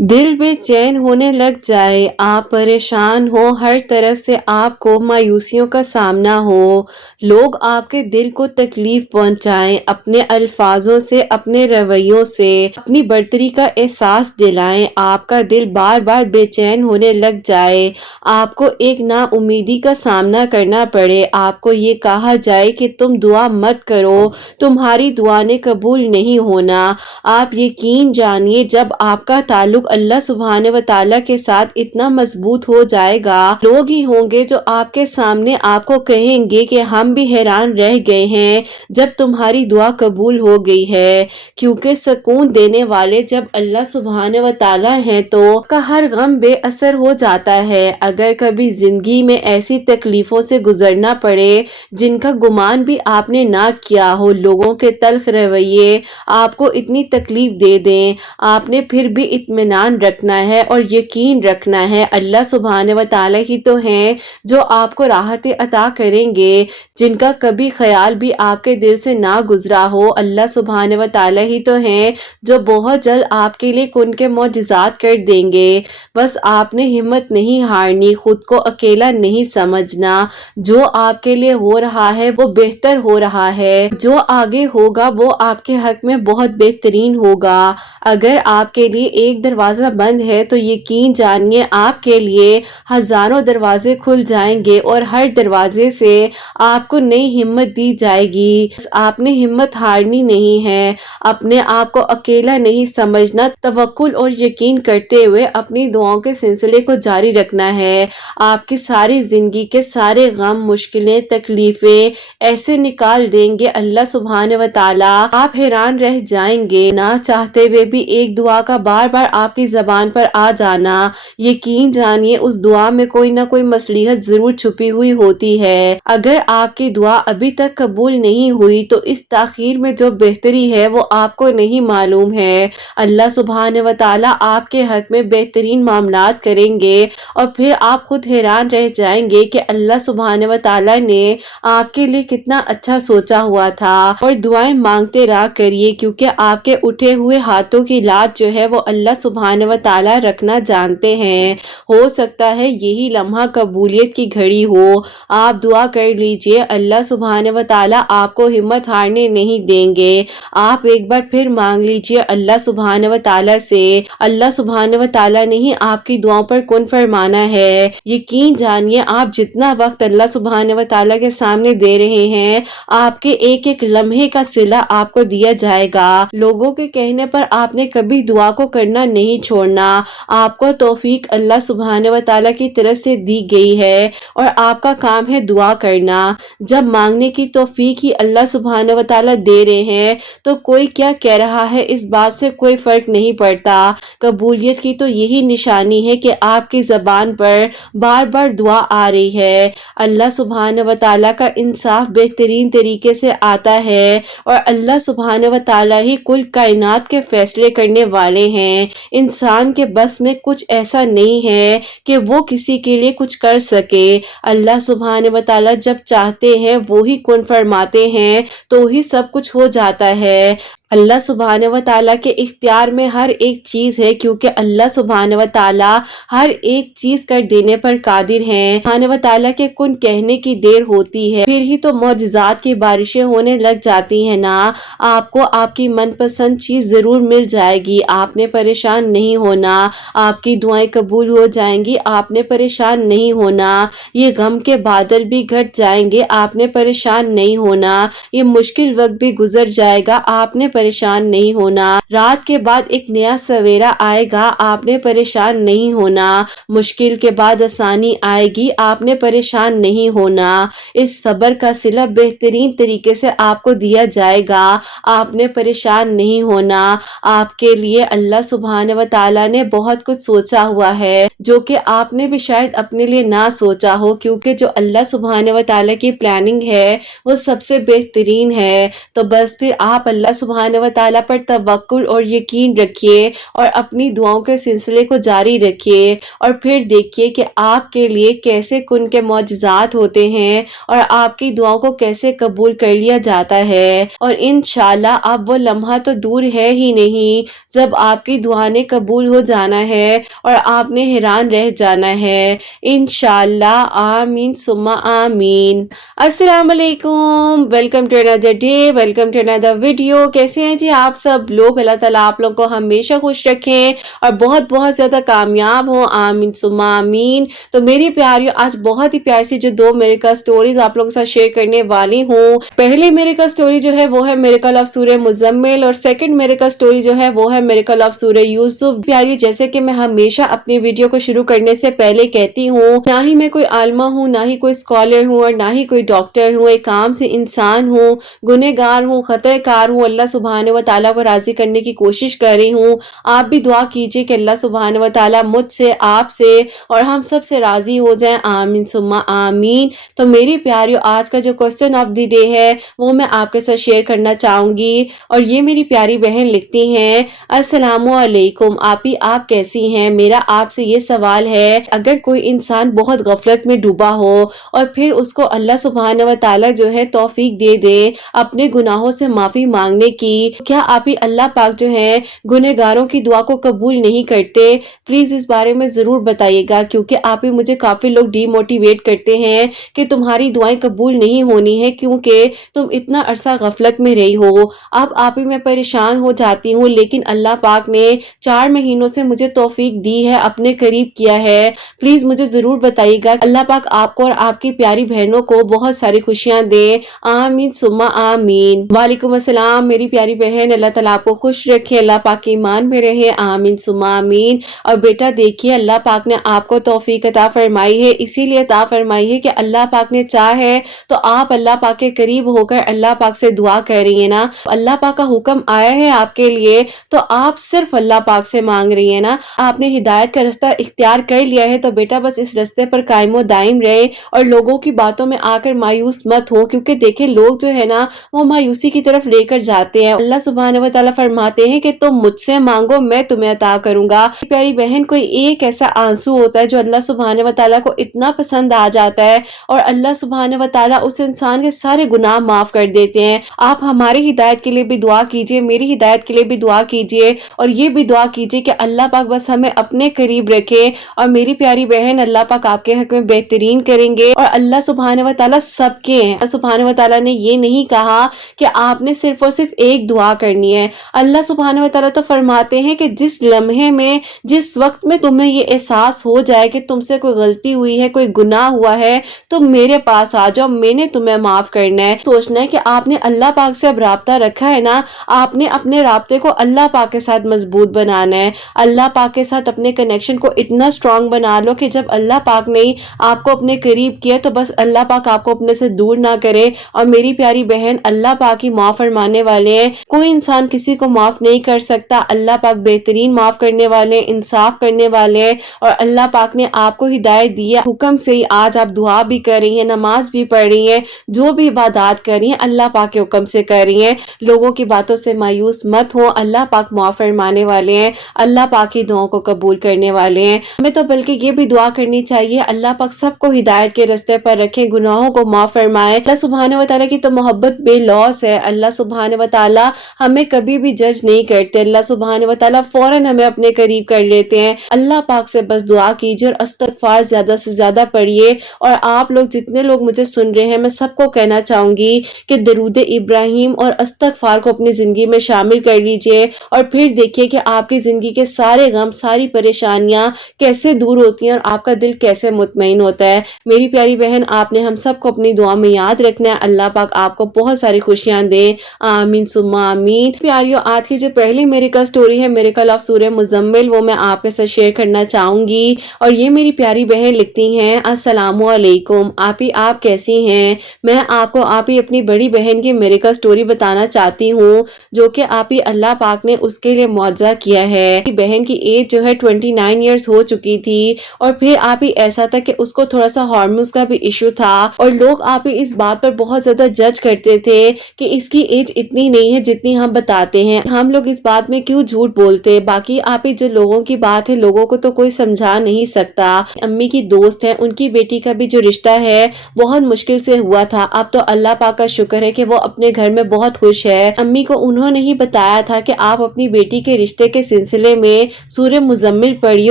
दिल बेचैन होने लग जाए, आप परेशान हो, हर तरफ से आपको मायूसियों का सामना हो, लोग आपके दिल को तकलीफ पहुंचाएं, अपने अल्फाजों से, अपने रवैयों से, अपनी बर्तरी का एहसास दिलाएं, आपका दिल बार बार बेचैन होने लग जाए, आपको एक नाउमीदी का सामना करना पड़े, आपको ये कहा जाए कि तुम दुआ मत करो, तुम्हारी दुआ ने कबूल नहीं होना। आप यकीन जानिए, जब आपका ताल्लुक अल्लाह सुब्हाने व तआला के साथ इतना मजबूत हो जाएगा, लोग ही होंगे जो आपके सामने आपको कहेंगे कि हम भी हैरान रह गए हैं जब तुम्हारी दुआ कबूल हो गई है। क्योंकि सुकून देने वाले जब अल्लाह सुब्हाने व तआला हैं तो का हर गम बेअसर हो जाता है। अगर कभी जिंदगी में ऐसी तकलीफों से गुजरना पड़े जिनका गुमान भी आपने ना किया हो, लोगों के तल्ख रवैये आपको इतनी तकलीफ दे दें, आपने फिर भी इत्मीनान रखना है और यकीन रखना है अल्लाह सुब्हाने व तआला ही तो हैं जो आपको राहतें अता करेंगे, जिनका कभी ख्याल भी आपके दिल से ना गुजरा हो। अल्लाह सुब्हाने व तआला ही तो हैं जो बहुत जल्द आपके लिए कुन के मौजिज़ात कर देंगे। बस आपने हिम्मत नहीं हारनी, खुद को अकेला नहीं समझना। जो आपके लिए हो रहा है वो बेहतर हो रहा है, जो आगे होगा वो आपके हक में बहुत बेहतरीन होगा। अगर आपके लिए एक दरवाजा बंद है तो यकीन जानिए आपके लिए हजारों दरवाजे खुल जाएंगे और हर दरवाजे से आपको नई हिम्मत दी जाएगी। आपने हिम्मत हारनी नहीं है, अपने आप को अकेला नहीं समझना, तवक्कुल और यकीन करते हुए अपनी दुआओं के सिलसिले को जारी रखना है। आपकी सारी जिंदगी के सारे गम, मुश्किलें, तकलीफें ऐसे निकाल देंगे अल्लाह सुब्हाने व तआला, आप हैरान रह जाएंगे। ना चाहते हुए भी एक दुआ का बार बार आपकी जबान पर आ जाना, यकीन जानिए उस दुआ में कोई ना कोई मसलिहत जरूर छुपी हुई होती है। अगर आपकी दुआ अभी तक कबूल नहीं हुई तो इस ताखीर में जो बेहतरी है वो आपको नहीं मालूम है। अल्लाह सुब्हाने व तआला आपके हक में बेहतरीन मामलात करेंगे और फिर आप खुद हैरान रह जाएंगे कि अल्लाह सुब्हाने व तआला ने आपके लिए कितना अच्छा सोचा हुआ था। और दुआएं मांगते रहा करिए, क्योंकि आपके उठे हुए हाथों की लाज जो है वो अल्लाह सुब्हाने व तआला रखना जानते हैं। हो सकता है यही लम्हा कबूलियत की घड़ी हो। आप दुआ कर लीजिए, अल्लाह सुब्हाने व तआला आपको हिम्मत हारने नहीं देंगे। आप एक बार फिर मांग लीजिए अल्लाह सुब्हाने व तआला से। अल्लाह सुब्हाने व तआला ने ही आपकी दुआओं पर कुन फरमाना है। यकीन जानिए, आप जितना वक्त अल्लाह सुब्हाने व तआला के सामने दे रहे हैं, आपके एक एक लम्हे का सिला आपको दिया जाएगा। लोगों के कहने पर आपने कभी दुआ को करना नहीं छोड़ना। आपको तौफीक अल्लाह सुब्हाने व तआला की तरफ से दी गई है और आपका काम है दुआ करना। जब मांगने की तौफीक ही अल्लाह सुब्हाने व तआला दे रहे हैं तो कोई क्या कह रहा है इस बात से कोई फर्क नहीं पड़ता। कबूलियत की तो यही निशानी है कि आपकी जबान पर बार बार दुआ आ रही है। अल्लाह सुब्हाने व तआला का इंसाफ बेहतरीन तरीके से आता है और अल्लाह सुब्हाने व तआला ही कुल कायनात के फैसले करने वाले हैं। इंसान के बस में कुछ ऐसा नहीं है कि वो किसी के लिए कुछ कर सके। अल्लाह सुब्हाने व तआला जब चाहते हैं वो ही कुन फरमाते हैं तो ही सब कुछ हो जाता है। अल्लाह सुब्हाने व तआला के इख्तियार में हर एक चीज है, क्योंकि अल्लाह सुब्हाने व तआला हर एक चीज कर देने पर कादिर हैं। सुब्हाने व तआला के कुन कहने की देर होती है, फिर ही तो मौजिज़ात की बारिशें होने लग जाती हैं ना। आपको आपकी मनपसंद चीज जरूर मिल जाएगी, आपने परेशान नहीं होना। आपकी दुआएं कबूल हो जाएंगी, आपने परेशान नहीं होना। ये गम के बादल भी घट जाएंगे, आपने परेशान नहीं होना। ये मुश्किल वक्त भी गुजर जाएगा, आपने परेशान नहीं होना। रात के बाद एक नया सवेरा आएगा, आपने परेशान नहीं होना। मुश्किल के बाद आसानी आएगी, आपने परेशान नहीं होना। इस सब्र का सिला बेहतरीन तरीके से आपको दिया जाएगा, आपने परेशान नहीं होना। आपके लिए अल्लाह सुब्हाने व तआला ने बहुत कुछ सोचा हुआ है जो कि आपने भी शायद अपने लिए ना सोचा हो, क्योंकि जो अल्लाह सुब्हाने व तआला की प्लानिंग है वो सबसे बेहतरीन है। तो बस फिर आप अल्लाह सुब्हाने सुब्हान व तआला पर तवक्कुल और यकीन रखिए और अपनी दुआओं के सिलसिले को जारी रखिए और फिर देखिए कि आपके लिए कैसे कुन के मौजज़ात होते हैं और आपकी दुआओं को कैसे कबूल कर लिया जाता है। और इंशाअल्लाह अब वो लम्हा तो दूर है ही नहीं जब आपकी दुआ ने कबूल हो जाना है और आपने हैरान रह जाना है। इंशाअल्लाह आमीन सुम्मा आमीन। अस्सलाम वालेकुम, welcome to another day, welcome to another video. कैसे हैं जी आप सब लोग? अल्लाह ताला आप लोगों को हमेशा खुश रखें और बहुत बहुत ज्यादा कामयाब हो, आमीन सुम्मा आमीन। तो मेरी प्यारियों, आज बहुत ही प्यारी सी जो दो मेरिकल स्टोरीज आप लोगों के साथ शेयर करने वाली हूँ। पहली मेरिकल स्टोरी जो है वो है मेरिकल ऑफ सूरह मुजम्मिल और सेकंड मेरिकल स्टोरी जो है वो है मेरिकल ऑफ सूरह यूसुफ। प्यारियों, जैसे कि मैं हमेशा अपनी वीडियो को शुरू करने से पहले कहती हूँ, ना ही मैं कोई आलमा हूँ, ना ही कोई स्कॉलर हूँ और ना ही कोई डॉक्टर हूँ, एक आम से इंसान हूँ, गुनहगार हूँ, खतरकार हूँ। अल्लाह सुब्हान व तआला को राजी करने की कोशिश कर रही हूँ। आप भी दुआ कीजिए कि अल्लाह सुब्हान व तआला मुझसे, आपसे और हम सब से राजी हो जाएं, आमीन सुम्मा आमीन। तो मेरी प्यारियों, आज का जो क्वेश्चन ऑफ द डे है वो मैं आपके साथ शेयर करना चाहूंगी और ये मेरी प्यारी बहन लिखती हैं, अस्सलामु अलैकुम आपी, आप कैसी हैं? मेरा आपसे ये सवाल है, अगर कोई इंसान बहुत गफलत में डूबा हो और फिर उसको अल्लाह सुब्हान व तआला जो है तौफीक दे दे अपने गुनाहों से माफी मांगने की, क्या आप ही अल्लाह पाक जो है गुनहगारों की दुआ को कबूल नहीं करते? प्लीज इस बारे में जरूर बताइएगा, क्योंकि आप ही मुझे काफी लोग डीमोटिवेट करते हैं कि तुम्हारी दुआएं कबूल नहीं होनी है क्योंकि तुम इतना अरसा गफलत में रही हो। अब आप ही मैं परेशान हो जाती हूँ, लेकिन अल्लाह पाक ने 4 महीनों से मुझे तौफीक दी है, अपने करीब किया है। प्लीज मुझे जरूर बताइएगा। अल्लाह पाक आपको और आपकी प्यारी बहनों को बहुत सारी खुशियां दे, आमीन सुम्मा आमीन। वालेकुम अस्सलाम मेरी प्यारी बहन, अल्लाह ताला आपको खुश रखे, अल्लाह पाक के ईमान में रहे, आमीन सुम्मा आमीन। और बेटा देखिए, अल्लाह पाक ने आपको तौफीक अता फरमाई है, इसीलिए अता फरमाई है कि अल्लाह पाक ने चाहे तो आप अल्लाह पाक के करीब होकर अल्लाह पाक से दुआ कर रही है ना। अल्लाह पाक का हुक्म आया है आपके लिए तो आप सिर्फ अल्लाह पाक से मांग रही है ना। आपने हिदायत का रास्ता इख्तियार कर लिया है तो बेटा बस इस रास्ते पर कायमो दायम रहे और लोगों की बातों में आकर मायूस मत हो, क्योंकि देखे लोग जो है ना वो मायूसी की तरफ लेकर जाते हैं। अल्लाह सुब्हानहू व तआला फरमाते हैं कि तुम मुझसे मांगो मैं तुम्हें अता करूंगा। प्यारी बहन, कोई एक ऐसा आंसू होता है जो अल्लाह सुब्हानहू व तआला को इतना पसंद आ जाता है और अल्लाह सुब्हानहू व तआला उस इंसान के सारे गुनाह माफ कर देते हैं। आप हमारी हिदायत के लिए भी दुआ कीजिए, मेरी हिदायत के लिए भी दुआ कीजिए और ये भी दुआ कीजिए कि अल्लाह पाक बस हमें अपने करीब रखे। और मेरी प्यारी बहन, अल्लाह पाक आपके हक में बेहतरीन करेंगे और अल्लाह सुब्हानहू व तआला सबके हैं। अल्लाह सुब्हानहू व तआला ने ये नहीं कहा कि आपने सिर्फ और सिर्फ एक दुआ करनी है। अल्लाह सुब्हानहू व तआला तो फरमाते हैं कि जिस लम्हे में, जिस वक्त में तुम्हें ये एहसास हो जाए कि तुमसे कोई गलती हुई है, कोई गुनाह हुआ है, तो मेरे पास आ जाओ, मैंने तुम्हें माफ करना है। सोचना है कि आपने अल्लाह पाक से अब राब्ता रखा है ना, आपने अपने राब्ते को अल्लाह पाक के साथ मजबूत बनाना है। अल्लाह पाक के साथ अपने कनेक्शन को इतना स्ट्रांग बना लो कि जब अल्लाह पाक ने आपको अपने करीब किया तो बस अल्लाह पाक आपको अपने से दूर ना करे। और मेरी प्यारी बहन, अल्लाह पाक ही माफ फरमाने वाले हैं, कोई इंसान किसी को माफ नहीं कर सकता। अल्लाह पाक बेहतरीन माफ करने वाले, इंसाफ करने वाले हैं और अल्लाह पाक ने आपको हिदायत दी है। हुक्म से ही आज आप दुआ भी कर रही हैं, नमाज भी पढ़ रही हैं, जो भी इबादत कर रही हैं अल्लाह पाक के हुक्म से कर रही हैं। लोगों की बातों से मायूस मत हो, अल्लाह पाक माफ फरमाने वाले हैं, अल्लाह पाक की दुआओं को कबूल करने वाले हैं। हमें तो बल्कि ये भी दुआ करनी चाहिए, अल्लाह पाक सबको हिदायत के रास्ते पर रखें, गुनाहों को माफ फरमाए। अल्लाह सुब्हानहू व तआला की तो मोहब्बत बेलौस है। अल्लाह सुब्हानहू व तआला हमें कभी भी जज नहीं करते। अल्लाह सुब्हानहू व तआला फौरन हमें अपने करीब कर लेते हैं। अल्लाह पाक से बस दुआ कीजिए और इस्तगफार ज्यादा से ज्यादा पढ़िए। और आप लोग जितने लोग मुझे सुन रहे हैं, मैं सबको कहना चाहूंगी कि दरूद इब्राहिम और इस्तगफार को अपनी जिंदगी में शामिल कर लीजिए और फिर देखिए कि आपकी जिंदगी के सारे गम, सारी परेशानियां कैसे दूर होती हैं और आपका दिल कैसे मुतमईन होता है। मेरी प्यारी बहन, आपने हम सबको अपनी दुआ में याद रखना है। अल्लाह पाक आपको बहुत सारी खुशियां दे, आमीन सुम्मा आमीन। प्यारियों, आज की जो पहली मेरिकल स्टोरी है, मेरिकल ऑफ सूरह मुजम्मिल, वो मैं आपके साथ शेयर करना चाहूंगी। और ये मेरी प्यारी बहन लिखती हैं, अस्सलामु अलैकुम आपी, आप कैसी हैं? मैं आपको आप ही अपनी बड़ी बहन की मेरिकल स्टोरी बताना चाहती हूँ, जो कि आप ही अल्लाह पाक ने उसके लिए मुआवजा किया है। बहन की एज जो है 29 ईयर्स हो चुकी थी और फिर आप ही ऐसा था कि उसको थोड़ा सा हार्मोन्स का भी इशू था और लोग आप ही इस बात पर बहुत ज्यादा जज करते थे कि इसकी एज इतनी नहीं है है जितनी हम बताते हैं। हम लोग इस बात में क्यों झूठ बोलते। बाकी आप ही जो लोगों की बात है, लोगों को तो कोई समझा नहीं सकता। अम्मी की दोस्त है, उनकी बेटी का भी जो रिश्ता है बहुत मुश्किल से हुआ था। अब तो अल्लाह पाक का शुक्र है कि वो अपने घर में बहुत खुश है। अम्मी को उन्होंने ही बताया था कि आप अपनी बेटी के रिश्ते के सिलसिले में सूरह मुज़म्मिल पढ़िए।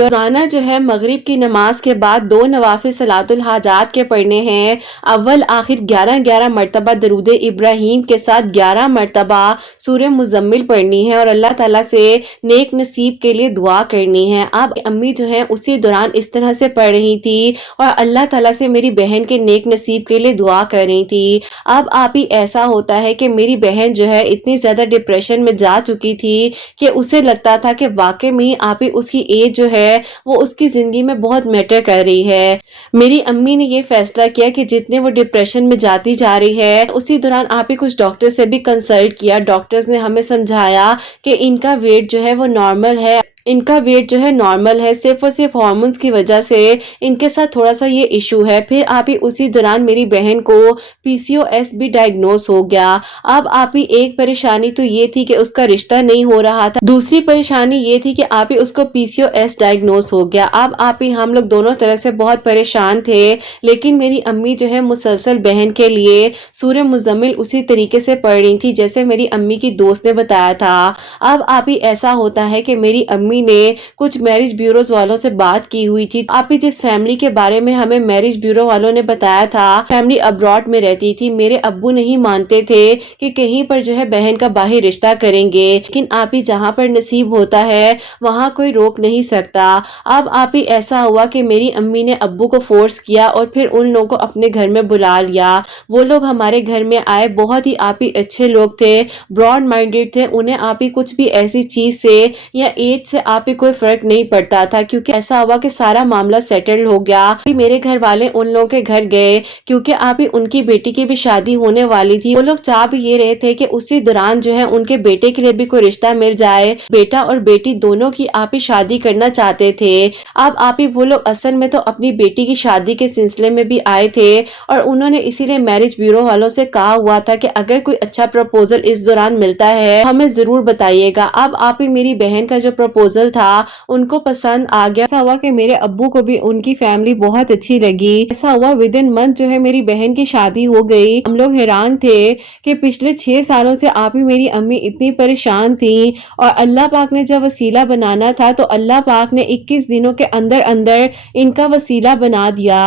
रोजाना जो है मगरिब की नमाज के बाद 2 नवाफिल सलातुल हाजात के पढ़ने हैं। अव्वल आखिर 11-11 मरतबा दरूद इब्राहिम के साथ 11 मरतबा सूरह मुज़म्मिल पढ़नी है और अल्लाह ताला से नेक नसीब के लिए दुआ करनी है। अब अम्मी जो है उसी दौरान इस तरह से पढ़ रही थी और अल्लाह ताला से मेरी बहन के नेक नसीब के लिए दुआ कर रही थी। अब आप ही ऐसा होता है कि मेरी बहन जो है इतनी ज्यादा डिप्रेशन में जा चुकी थी कि उसे लगता था कि वाकई में आप ही उसकी एज जो है वो उसकी जिंदगी में बहुत मैटर कर रही है। मेरी अम्मी ने ये फैसला किया कि जितने वो डिप्रेशन में जाती जा रही है, उसी दौरान आप ही कुछ डॉक्टर से भी कंसल्ट किया। डॉक्टर्स ने हमें समझाया कि इनका वेट जो है वो नॉर्मल है, इनका वेट जो है नॉर्मल है, सिर्फ और सिर्फ हार्मोन्स की वजह से इनके साथ थोड़ा सा ये इशू है। फिर आप ही उसी दौरान मेरी बहन को पीसीओएस भी डायग्नोस हो गया। अब आप ही एक परेशानी तो ये थी कि उसका रिश्ता नहीं हो रहा था, दूसरी परेशानी ये थी कि आप ही उसको पीसीओएस डायग्नोस हो गया। अब आप ही हम लोग दोनों तरह से बहुत परेशान थे, लेकिन मेरी अम्मी जो है मुसलसल बहन के लिए सूरह मुज़म्मिल उसी तरीके से पढ़ रही थी जैसे मेरी अम्मी की दोस्त ने बताया था। अब आप ही ऐसा होता है कि मेरी अम्मी ने कुछ मैरिज ब्यूरोज वालों से बात की हुई थी। आप ही जिस फैमिली के बारे में हमें मैरिज ब्यूरो वालों ने बताया था, फैमिली अब्रॉड में रहती थी। मेरे अब्बू नहीं मानते थे कि कहीं पर जो है बहन का बाहर रिश्ता करेंगे, लेकिन आप ही जहाँ पर नसीब होता है वहाँ कोई रोक नहीं सकता। अब आप ही ऐसा हुआ कि मेरी अम्मी ने अब्बू को फोर्स किया और फिर उन लोगों को अपने घर में बुला लिया। वो लोग हमारे घर में आए, बहुत ही आप ही अच्छे लोग थे, ब्रॉड माइंडेड थे। उन्हें आप ही कुछ भी ऐसी चीज से या एज से आप ही कोई फर्क नहीं पड़ता था, क्योंकि ऐसा हुआ कि सारा मामला सेटल हो गया। फिर मेरे घर वाले उन लोगों के घर गए क्योंकि आप ही उनकी बेटी की भी शादी होने वाली थी। वो लोग चाह भी ये रहे थे कि उसी दौरान जो है उनके बेटे के लिए भी कोई रिश्ता मिल जाए। बेटा और बेटी दोनों की आप ही शादी करना चाहते थे। अब आप ही वो लोग असल में तो अपनी बेटी की शादी के सिलसिले में भी आए थे और उन्होंने इसीलिए मैरिज ब्यूरो वालों से कहा हुआ था कि अगर कोई अच्छा प्रपोजल इस दौरान मिलता है हमें जरूर बताइएगा। अब आप ही मेरी बहन का जो प्रपोजल था उनको पसंद आ गया। ऐसा हुआ कि मेरे अब्बू को भी उनकी फैमिली बहुत अच्छी लगी। ऐसा हुआ विद इन मंथ जो है मेरी बहन की शादी हो गई। हम लोग हैरान थे कि पिछले 6 सालों से आप ही मेरी अम्मी इतनी परेशान थी और अल्लाह पाक ने जब वसीला बनाना था तो अल्लाह पाक ने 21 दिनों के अंदर अंदर इनका वसीला बना दिया।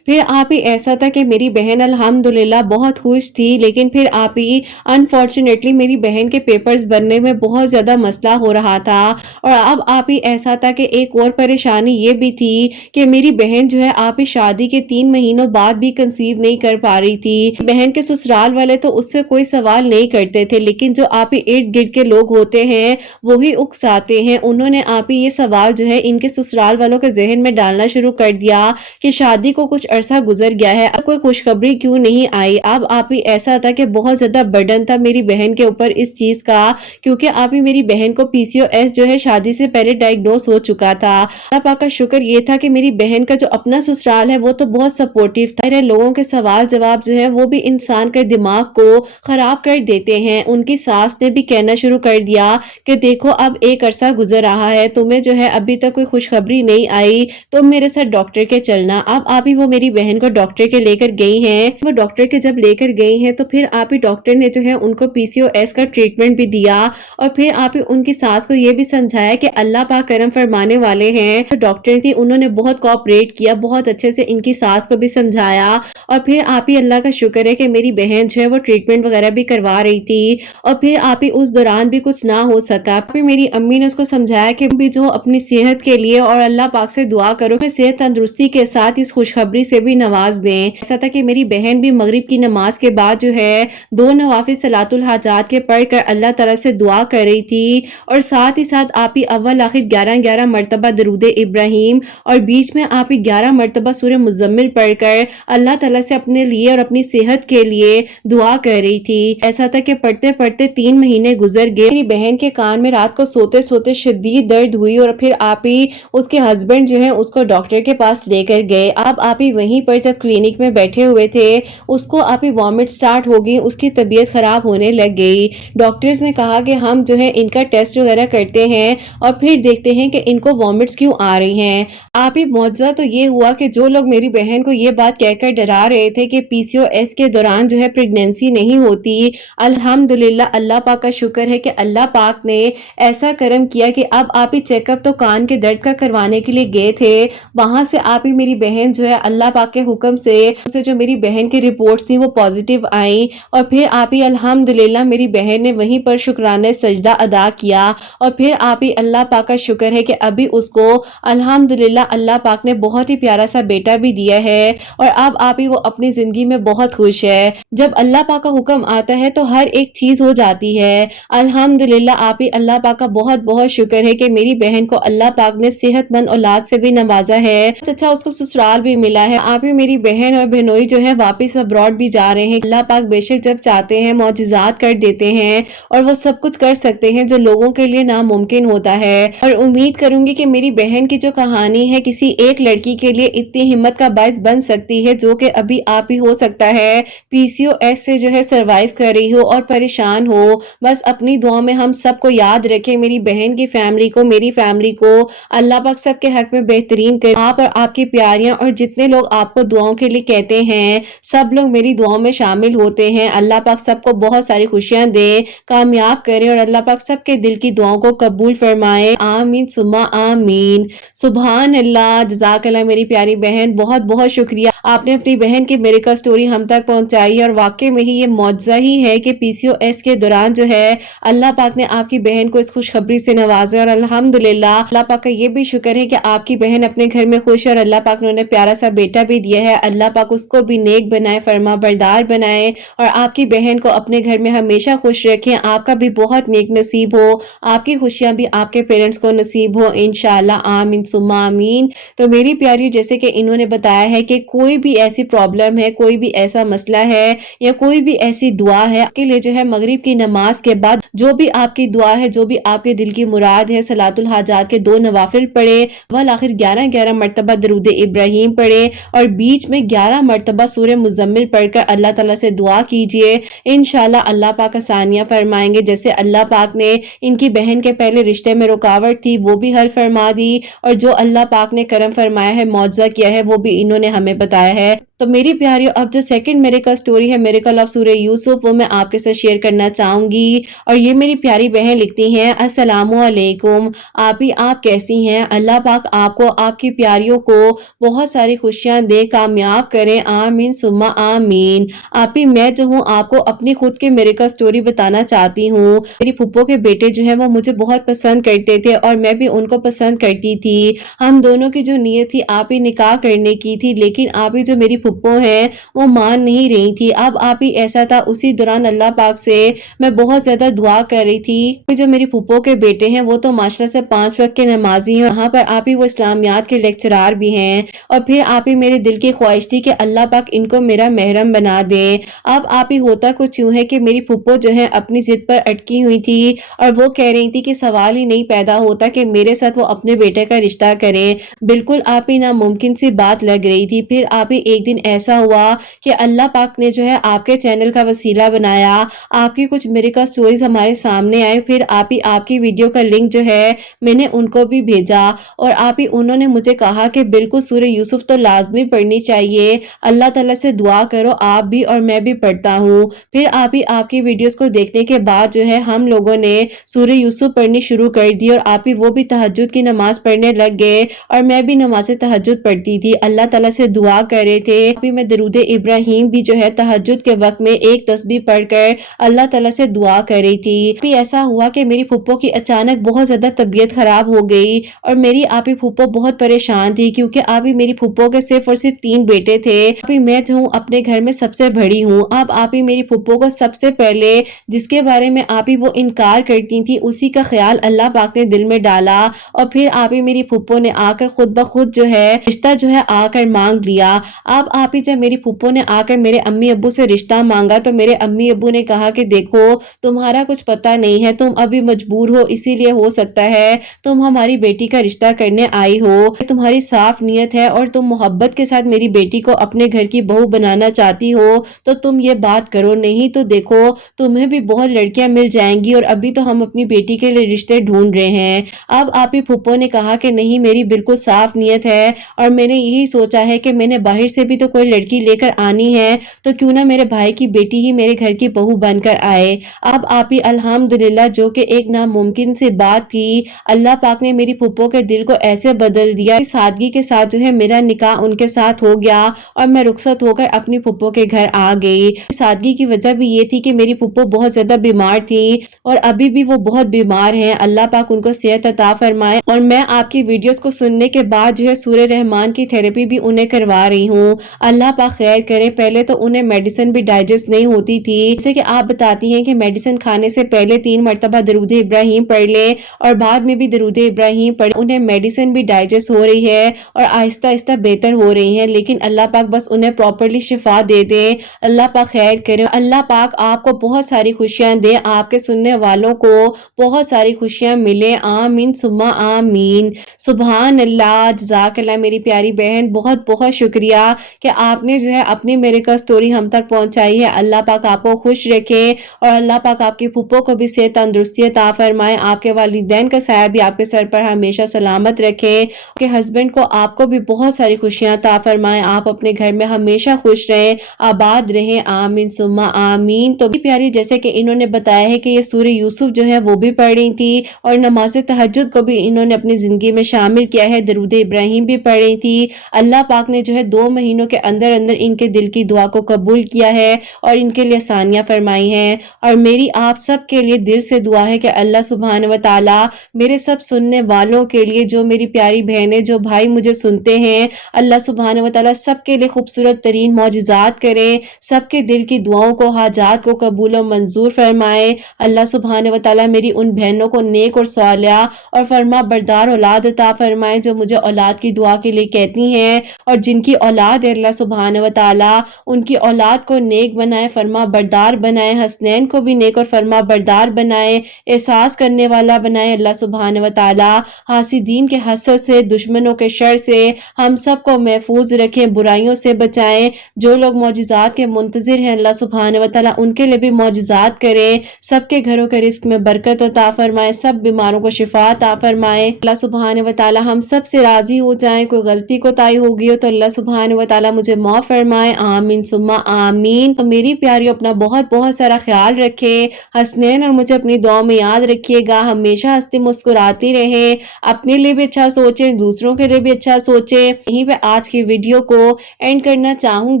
फिर आप ही ऐसा था कि मेरी बहन अल्हम्दुलिल्लाह बहुत खुश थी, लेकिन फिर आप ही अनफॉर्चुनेटली मेरी बहन के पेपर्स बनने में बहुत ज़्यादा मसला हो रहा था। और अब आप ही ऐसा था कि एक और परेशानी ये भी थी कि मेरी बहन जो है आप ही शादी के 3 महीनों बाद भी कंसीव नहीं कर पा रही थी। बहन के ससुराल वाले तो उससे कोई सवाल नहीं करते थे, लेकिन जो आप ही इर्द गिर्द के लोग होते हैं वही उकसाते हैं। उन्होंने आप ही ये सवाल जो है इनके ससुराल वालों के जहन में डालना शुरू कर दिया कि शादी को कुछ अरसा गुजर गया है, अब कोई खुशखबरी क्यों नहीं आई। अब आप ही ऐसा था कि बहुत ज्यादा बर्डन था मेरी बहन के ऊपर इस चीज का, क्योंकि आप ही मेरी बहन को पीसीओएस जो है शादी से पहले डायग्नोस हो चुका था। अल्लाह पाक का शुक्र ये था कि मेरी बहन का जो अपना ससुराल है वो तो बहुत सपोर्टिव था। मेरे लोगों के सवाल जवाब जो है वो भी इंसान के दिमाग को खराब कर देते हैं। उनकी सास ने भी कहना शुरू कर दिया कि देखो अब एक अरसा गुजर रहा है, तुम्हें जो है अभी तक कोई खुशखबरी नहीं आई, तुम मेरे साथ डॉक्टर के चलना। अब आप ही वो मेरी बहन को डॉक्टर के लेकर गई हैं। वो डॉक्टर के जब लेकर गई हैं तो फिर आप ही डॉक्टर ने जो है उनको पीसीओएस का ट्रीटमेंट भी दिया और फिर आप ही उनकी सास को ये भी समझाया कि अल्लाह पाक करम फरमाने वाले हैं। जो डॉक्टर थी उन्होंने बहुत कोऑपरेट किया, बहुत अच्छे से इनकी सास को भी समझाया और फिर आप ही अल्लाह का शुक्र है कि मेरी बहन जो है वो ट्रीटमेंट वगैरह भी करवा रही थी और फिर आप ही उस दौरान भी कुछ ना हो सका। फिर मेरी अम्मी ने उसको समझाया कि भी जो अपनी सेहत के लिए और अल्लाह पाक से दुआ करो कि सेहत तंदुरुस्ती के साथ इस खुशखबरी से भी नवाज दें। ऐसा था कि मेरी बहन भी मगरिब की नमाज के बाद जो है 2 नवाफिल सलातुल हाजात के पढ़कर अल्लाह ताला से दुआ कर रही थी और साथ ही साथ आप ही अव्वल आखिर 11-11 मरतबा दरूद इब्राहिम और बीच में आप ही 11 मरतबा सूरह मुज़म्मिल पढ़कर अल्लाह ताला से अपने लिए और अपनी सेहत के लिए दुआ कर रही थी। ऐसा था कि पढ़ते पढ़ते 3 महीने गुजर गए। मेरी बहन के कान में रात को सोते सोते शदीद दर्द हुई और फिर आप ही उसके हस्बैंड जो है उसको डॉक्टर के पास लेकर गए। अब आप आप ही वहीं पर जब क्लिनिक में बैठे हुए थे, उसको आप ही वॉमिट स्टार्ट हो गई, उसकी तबीयत खराब होने लग गई। डॉक्टर्स ने कहा कि हम जो है इनका टेस्ट वगैरह करते हैं और फिर देखते हैं कि इनको वॉमिट्स क्यों आ रही हैं। आप ही मुआवजा तो ये हुआ कि जो लोग मेरी बहन को ये बात कहकर डरा रहे थे कि पीसीओएस के दौरान जो है प्रेगनेंसी नहीं होती, अल्हम्दुलिल्लाह अल्लाह पाक का शुक्र है कि अल्लाह पाक ने ऐसा करम किया कि अब आप ही चेकअप तो कान के दर्द का करवाने के लिए गए थे, वहां से आप ही मेरी बहन जो है अल्लाह पाक के हुक्म से जो मेरी बहन की रिपोर्ट्स थी वो पॉजिटिव आई और फिर आप ही अल्हम्दुलिल्लाह मेरी बहन ने वहीं पर शुक्राने सजदा अदा किया और फिर आप ही अल्लाह पाक का शुक्र है कि अभी उसको अल्हम्दुलिल्लाह अल्लाह पाक ने बहुत ही प्यारा सा बेटा भी दिया है और अब आप ही वो अपनी जिंदगी में बहुत खुश है। जब अल्लाह पाक का हुक्म आता है तो हर एक चीज हो जाती है। अल्हम्दुलिल्लाह आप ही अल्लाह पाक का बहुत बहुत शुक्र है कि मेरी बहन को अल्लाह पाक ने सेहतमंद औलाद से भी नवाजा है, बहुत अच्छा उसको ससुराल भी मिला है। आप ही मेरी बहन और बहनोई जो है वापस अब्रॉड भी जा रहे हैं। अल्लाह पाक बेशक जब चाहते हैं मौजिज़ात कर देते हैं और वो सब कुछ कर सकते हैं जो लोगों के लिए नामुमकिन होता है। और उम्मीद करूंगी कि मेरी बहन की जो कहानी है किसी एक लड़की के लिए इतनी हिम्मत का बायस बन सकती है जो कि अभी आप ही हो सकता है पीसीओएस से जो है सरवाइव कर रही हो और परेशान हो। बस अपनी दुआ में हम सबको याद रखें, मेरी बहन की फैमिली को, मेरी फैमिली को अल्लाह पाक सबके हक में बेहतरीन करे। आप और आपकी प्यारियां और जितने लोग आपको दुआओं के लिए कहते हैं सब लोग मेरी दुआओं में शामिल होते हैं। अल्लाह पाक सबको बहुत सारी खुशियां दे, कामयाब करे और अल्लाह पाक सबके दिल की दुआओं को कबूल फरमाए। आमीन सुम्मा आमीन। सुभान अल्लाह, जज़ाकल्लाह मेरी प्यारी बहन, बहुत बहुत शुक्रिया आपने अपनी बहन की मिरेकल स्टोरी हम तक पहुंचाई और वाकई में ही ये मौजज़ा ही है कि पीसीओएस के दौरान जो है अल्लाह पाक ने आपकी बहन को इस खुशखबरी से नवाजा और अल्हम्दुलिल्लाह अल्लाह पाक का ये भी शुक्र है कि आपकी बहन अपने घर में खुश है और अल्लाह पाक ने उन्हें प्यारा सा बेटा भी दिया है। अल्लाह पाक उसको भी नेक बनाए, फरमा बरदार बनाए और आपकी बहन को अपने घर में हमेशा खुश रखें। आपका भी बहुत नेक नसीब हो, आपकी खुशियां भी आपके पेरेंट्स को नसीब हो इंशाल्लाह। आमीन सुम्मा आमीन। तो मेरी प्यारी, जैसे कि इन्होंने बताया है कि कोई भी ऐसी प्रॉब्लम है, कोई भी ऐसा मसला है या कोई भी ऐसी दुआ है, आपके लिए जो है मगरिब की नमाज के बाद जो भी आपकी दुआ है, जो भी आपके दिल की मुराद है, सलातुल हाजात के 2 नवाफिल पढ़े, वल आखिर 11-11 मरतबा दरूद इब्राहिम पढ़े और बीच में 11 मरतबा सूरह मुज़म्मिल पढ़कर अल्लाह ताला से दुआ कीजिए। इंशाल्लाह अल्लाह पाक आसानियां फरमाएंगे। जैसे अल्लाह पाक ने इनकी बहन के पहले रिश्ते में रुकावट थी वो भी हल फरमा दी और जो अल्लाह पाक ने करम फरमाया है, मौजज़ा किया है, वो भी इन्होंने हमें बताया है। तो मेरी प्यारियों, अब जो सेकंड मिरेकल स्टोरी है, मिरेकल ऑफ सूरह यूसुफ, वो मैं आपके साथ शेयर करना चाहूंगी। और ये मेरी प्यारी बहन लिखती हैं, अस्सलामु अलैकुम, आप ही आप कैसी हैं? अल्लाह पाक आपको, आपकी प्यारियों को बहुत सारी खुशियां दे, कामयाब करें। आमीन सुम्मा आमीन। आप ही मैं जो हूँ आपको अपनी खुद की मिरेकल स्टोरी बताना चाहती हूँ। मेरी फूफो के बेटे जो है वो मुझे बहुत पसंद करते थे और मैं भी उनको पसंद करती थी। हम दोनों की जो नीयत थी आप ही निकाह करने की थी, लेकिन आप ही जो मेरी फूफो है वो मान नहीं रही थी। अब आप ही ऐसा था, उसी दौरान अल्लाह पाक से मैं बहुत ज्यादा दुआ कर रही थी। जो मेरी फूफो के बेटे हैं वो तो माशाल्लाह से 5 वक्त के नमाजी हैं, यहाँ पर आप ही वो इस्लामियात के लेक्चरार भी हैं। और फिर आप ही मेरे दिल की ख्वाहिश थी कि अल्लाह पाक इनको मेरा महरम बना दे। अब आप ही होता कुछ यूं है कि मेरी फूफो जो है अपनी जिद पर अटकी हुई थी और वो कह रही थी कि सवाल ही नहीं पैदा होता कि मेरे साथ वो अपने बेटे का रिश्ता करें। बिल्कुल आप ही नामुमकिन सी बात लग रही थी। फिर आप ही एक दिन ऐसा हुआ कि अल्लाह पाक ने जो है आपके चैनल का वसीला बनाया, आपकी कुछ मिरेकल स्टोरीज हमारे सामने आए। फिर आप ही आपकी वीडियो का लिंक जो है मैंने उनको भी भेजा और आप ही उन्होंने मुझे कहा कि बिल्कुल सूरह यूसुफ तो लाजमी पढ़नी चाहिए, अल्लाह ताला से दुआ करो, आप भी और मैं भी पढ़ता हूँ। फिर आप ही आपकी वीडियोस को देखने के बाद जो है हम लोगों ने सूरह यूसुफ पढ़नी शुरू कर दी और आप ही वो भी तहज्जुद की नमाज पढ़ने लग गए और मैं भी नमाज तहज्जुद पढ़ती थी, अल्लाह ताला से दुआ कर रहे थे। अभी मैं दरूद इब्राहिम भी जो है तहज्जुद के वक्त में एक तस्बीह पढ़कर अल्लाह ताला से दुआ कर रही थी। अभी ऐसा हुआ कि मेरी फूफो की अचानक बहुत ज्यादा तबीयत खराब हो गई और मेरी आप ही फूफो बहुत परेशान थी क्योंकि आप ही मेरी फूफो के सिर्फ और सिर्फ 3 बेटे थे। अभी मैं जो हूँ अपने घर में सबसे बड़ी हूँ। अब आप ही मेरी फूफो को सबसे पहले जिसके बारे में आप ही वो इनकार करती थी उसी का ख्याल अल्लाह पाक ने दिल में डाला और फिर आप ही मेरी फूफो ने आकर खुद ब खुद जो है रिश्ता जो है आकर मांग लिया। अब آپ ہی جب میری پھپھو نے آ کر میرے امی ابو سے رشتہ مانگا تو میرے امی ابو نے کہا کہ دیکھو تمہارا کچھ پتا نہیں ہے، تم ابھی مجبور ہو، اسی لیے ہو سکتا ہے تم ہماری بیٹی کا رشتہ کرنے آئی ہو، تمہاری صاف نیت ہے اور تم محبت کے ساتھ میری بیٹی کو اپنے گھر کی بہو بنانا چاہتی ہو تو تم یہ بات کرو، نہیں تو دیکھو تمہیں بھی بہت لڑکیاں مل جائیں گی اور ابھی تو ہم اپنی بیٹی کے لیے رشتے ڈھونڈ رہے ہیں۔ اب آپ ہی پھپھو نے کہا کہ نہیں، میری بالکل صاف نیت ہے اور میں نے یہی سوچا ہے کہ میں نے باہر سے بھی تو کوئی لڑکی لے کر آنی ہے تو کیوں نہ میرے بھائی کی بیٹی ہی میرے گھر کی بہو بن کر آئے۔ اب آپ ہی الحمدللہ، جو کہ ایک ناممکن سی بات تھی، اللہ پاک نے میری پھپھو کے دل کو ایسے بدل دیا، سادگی کے ساتھ جو ہے میرا نکاح ان کے ساتھ ہو گیا اور میں رخصت ہو کر اپنی پھپھو کے گھر آ گئی۔ سادگی کی وجہ بھی یہ تھی کہ میری پھپھو بہت زیادہ بیمار تھی اور ابھی بھی وہ بہت بیمار ہیں، اللہ پاک ان کو صحت عطا فرمائے، اور میں آپ کی ویڈیوز کو سننے کے بعد جو ہے سورہ رحمان کی تھراپی بھی انہیں کروا رہی ہوں، اللہ پاک خیر کرے۔ پہلے تو انہیں میڈیسن بھی ڈائجسٹ نہیں ہوتی تھی، جیسے کہ آپ بتاتی ہیں کہ میڈیسن کھانے سے پہلے 3 مرتبہ درود ابراہیم پڑھ لیں اور بعد میں بھی درود ابراہیم پڑھ، انہیں میڈیسن بھی ڈائجسٹ ہو رہی ہے اور آہستہ آہستہ بہتر ہو رہی ہیں، لیکن اللہ پاک بس انہیں پراپرلی شفا دے دے، اللہ پاک خیر کرے، اللہ پاک آپ کو بہت ساری خوشیاں دے، آپ کے سننے والوں کو بہت ساری خوشیاں ملے، آمین ثم آمین۔ سبحان اللہ، جزاک اللہ میری پیاری بہن، بہت بہت شکریہ کہ آپ نے جو ہے اپنی میریکل سٹوری ہم تک پہنچائی ہے، اللہ پاک آپ کو خوش رکھے اور اللہ پاک آپ کی پھپھو کو بھی صحت تندرستی عطا فرمائے، آپ کے والدین کا سایہ بھی آپ کے سر پر ہمیشہ سلامت رکھے، کہ ہسبینڈ کو آپ کو بھی بہت ساری خوشیاں عطا فرمائے، آپ اپنے گھر میں ہمیشہ خوش رہیں، آباد رہیں، آمین ثم آمین۔ تو بھی پیاری، جیسے کہ انہوں نے بتایا ہے کہ یہ سورہ یوسف جو ہے وہ بھی پڑھ رہی تھی اور نماز تہجد کو بھی انہوں نے اپنی زندگی میں شامل کیا ہے، درود ابراہیم بھی پڑھ رہی تھی، اللہ پاک نے جو ہے 2 مہینوں کے اندر اندر ان کے دل کی دعا کو قبول کیا ہے اور ان کے لیے آسانیاں فرمائی ہیں، اور میری آپ سب کے لیے دل سے دعا ہے کہ اللہ سبحانہ و تعالی میرے سب سننے والوں کے لیے، جو میری پیاری بہنیں، جو بھائی مجھے سنتے ہیں، اللہ سبحانہ و تعالی سب کے لیے خوبصورت ترین معجزات کرے، سب کے دل کی دعاؤں کو، حاجات کو قبول و منظور فرمائے، اللہ سبحانہ و تعالی میری ان بہنوں کو نیک اور صالحہ اور فرما بردار اولاد عطا فرمائے، جو مجھے اولاد کی دعا کے لیے کہتی ہیں، اور جن کی اولاد ہے اللہ سبحانہ و تعالی ان کی اولاد کو نیک بنائے، فرما بردار بنائے، حسنین کو بھی نیک اور فرما بردار بنائے، احساس کرنے والا بنائے، اللہ سبحانہ و تعالی حاسدین کے حسد سے، دشمنوں کے شر سے ہم سب کو محفوظ رکھیں، برائیوں سے بچائیں، جو لوگ معجزات کے منتظر ہیں اللہ سبحانہ و تعالی ان کے لیے بھی معجزات کریں، سب کے گھروں کے رزق میں برکت عطا فرمائے، سب بیماروں کو شفا عطا فرمائے، اللہ سبحانہ و تعالی ہم سب سے راضی ہو جائیں، کوئی غلطی کوتاہی ہوگی ہو تو اللہ سبحانہ و تعالی مجھے معاف فرمائے، آمین ثم آمین۔ تو میری پیاریوں، اپنا بہت بہت سارا خیال رکھے، حسنین اور مجھے اپنی دعاؤں میں یاد رکھیے گا، ہمیشہ ہنستے مسکراتی رہے، اپنے لیے بھی اچھا سوچیں، دوسروں کے لیے بھی اچھا سوچیں۔ یہیں پہ آج کی ویڈیو کو اینڈ کرنا چاہوں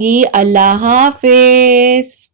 گی، اللہ حافظ۔